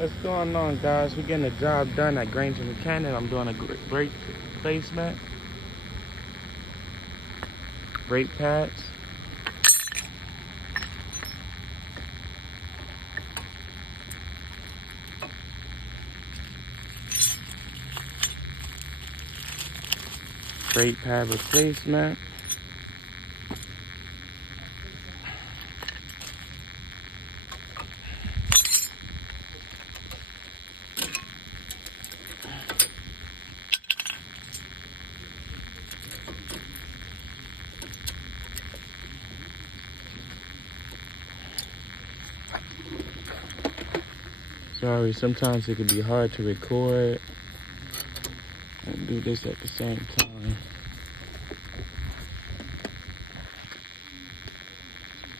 What's going on, guys? We're getting the job done at Granger Mechanic. I'm doing a brake placement, brake pads. Brake pad replacement. Sorry, sometimes it can be hard to record and do this at the same time.